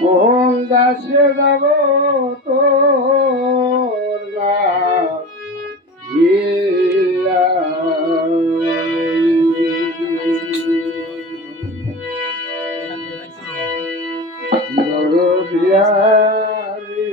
মোহন দাসে যাব তোর লাগিয়া বিহারি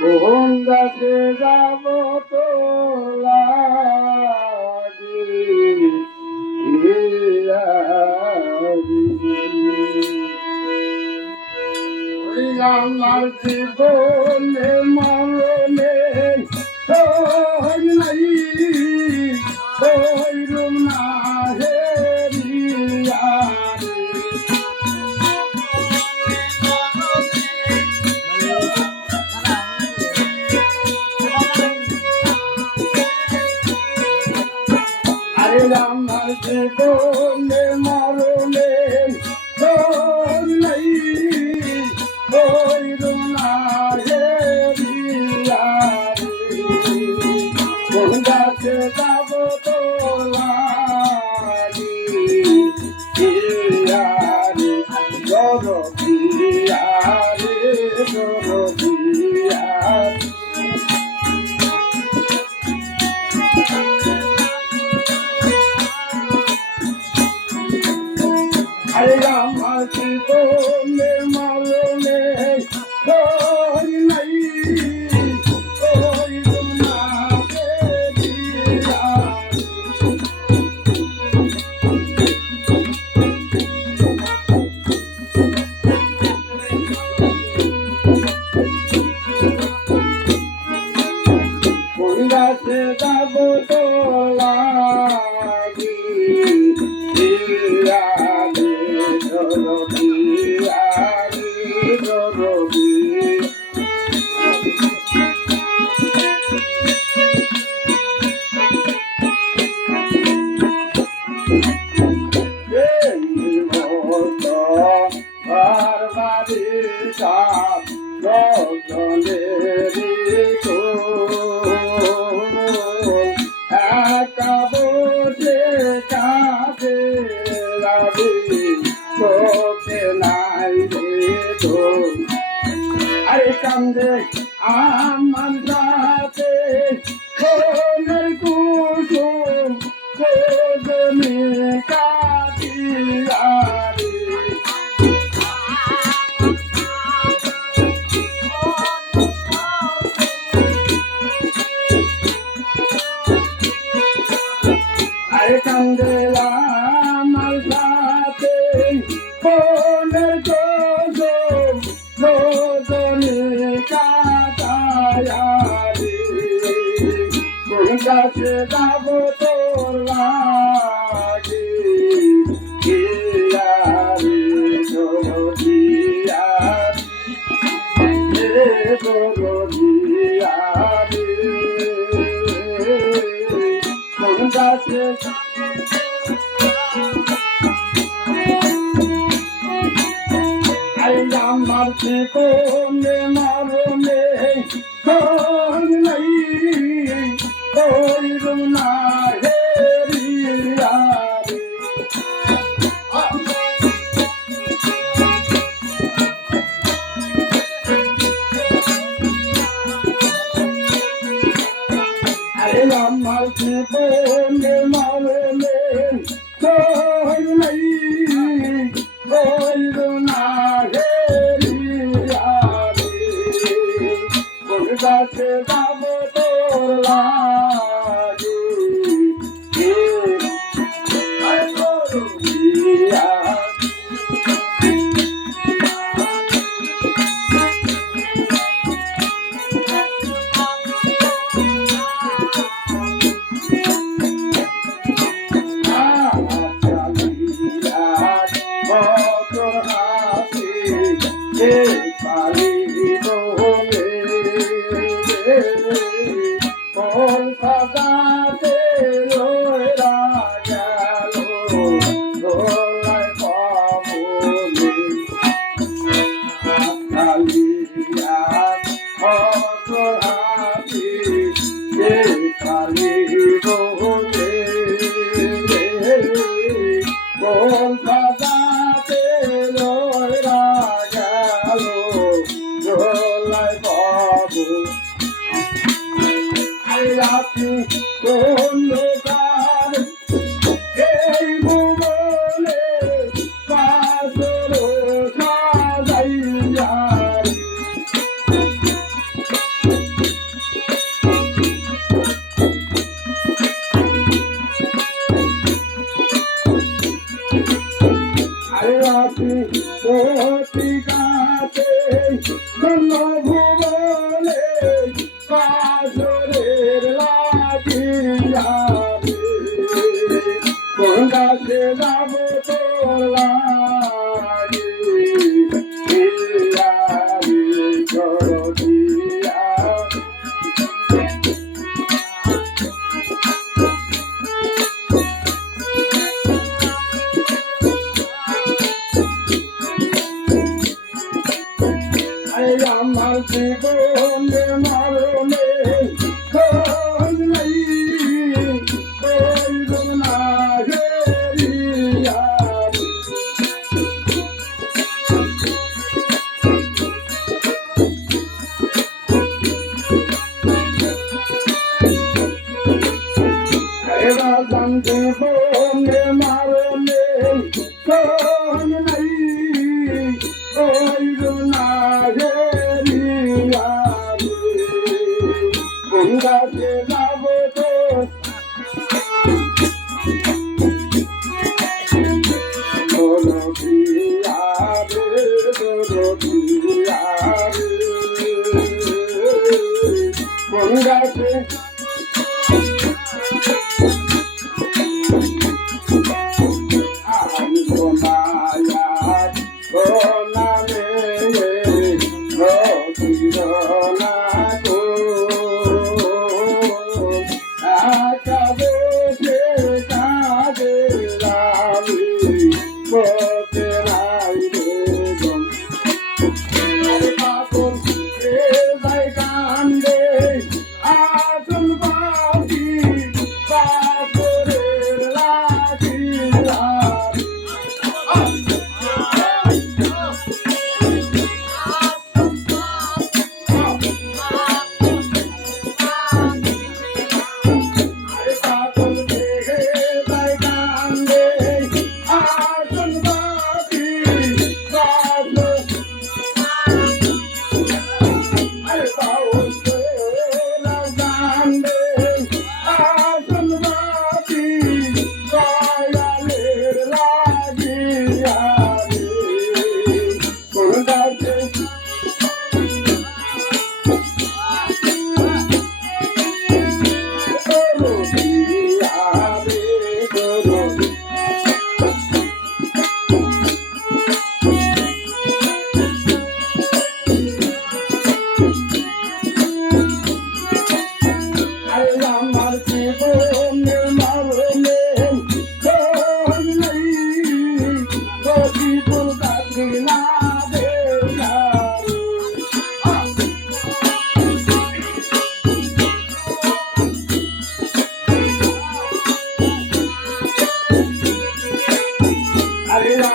মোহন দাসে যাব তো আমার জীবনে মরণে নাই না হে আরে আমার জীবনে মরণে নাই গাছে যাব তোলারি জরদিয়ারে জরদিয়ারে আরে আমার জীবনে মরণে নাই গাছে যাব তোলারি আরে কান্দে আমার সাথে সোনার কুসুম কোজনে কাটিয়ারে আরে কান্দে আমার সাথে সোনার কুসুম কোজনে কাটায়ারে কোন গাছে যাব তোর লাগি গিয়ারে জরদিয়ারে জরদিয়ারে কোন গাছে আমার জীবনে মরণে নাই না হে আরে আমার জীবনে মরণে নাই না হে গাছে যাব তোর লাগি আছি অন্ধকার এই ভুবনে পাথর সাজাইয়া আরে আছি পত্রিকাতে ভুবনে পাথরের লাগিয়া কোন গাছে যাব তোর লাগি আমার জীবনে মরণে খোঁজ নাই কইল না হেরিয়া এবার জীবনে মরণে খোঁজ নাই কইল না গাছে যাব তো বলো পিয়ারে বলো পিয়ারে কোন গাছে আমি সোনায়া সোনা না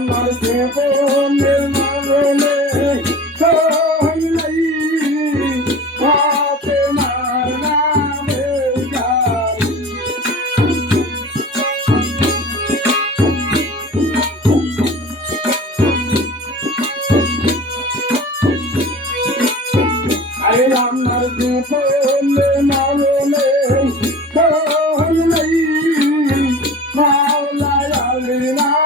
আমার জীবনের মরণে খোঁজ নাই হাতে মানাবে আরে আমার জীবনের মরণে খোঁজ নাই মাওলায় আল্লাহ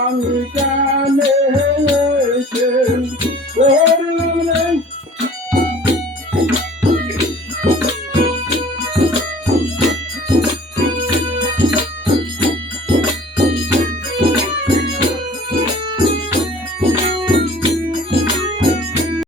আমি জানে